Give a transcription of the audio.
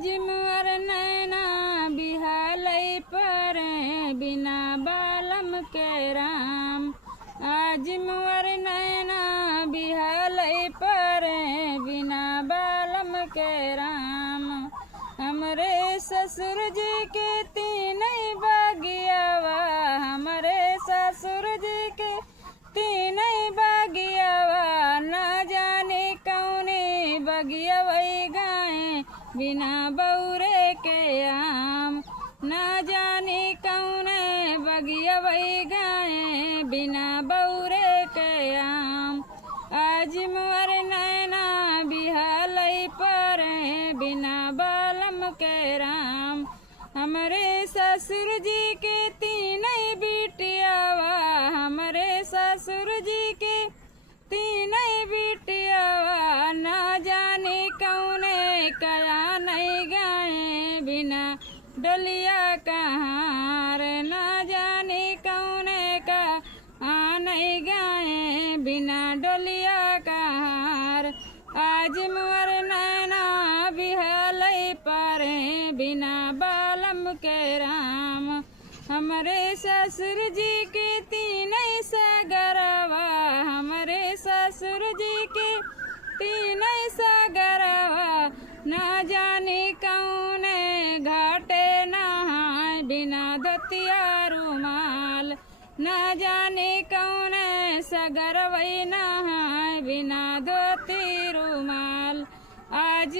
आज मोर नैना बिहालई परे बिना बालम के राम। आज मोर नैना बिहालई परे बिना बालम के राम। हमरे ससुर जी के तीन बागियावा, हमरे ससुर जी के तीन बागियावा। ना जाने कौने बगियावई गाए बिना बौरे के आम। ना जाने कौने बगियावई गाए बिना बौरे के आम। आज मोर नैना बिहालई परे बिना बालम के राम। हमरे ससुर जी के तीन बिटियावा, हमरे ससुर जी के तीन बिटियावा। ना जाने कौने कया नहीं गाए बिना डलिया कहार। ना जाने कौने का नहीं गाए बिना डलिया कहार। आज मोर नैना बिहालई परे बिना बालम के राम। हमरे ससुर जी के तीन सगरवा, हमरे ससुर जी के तीन सगरवा। ना जाने कौने घाटे नहाए बिना धोतिया रुमाल। ना जाने कौने सगरवई नहाए बिना धोती रुमाल। आज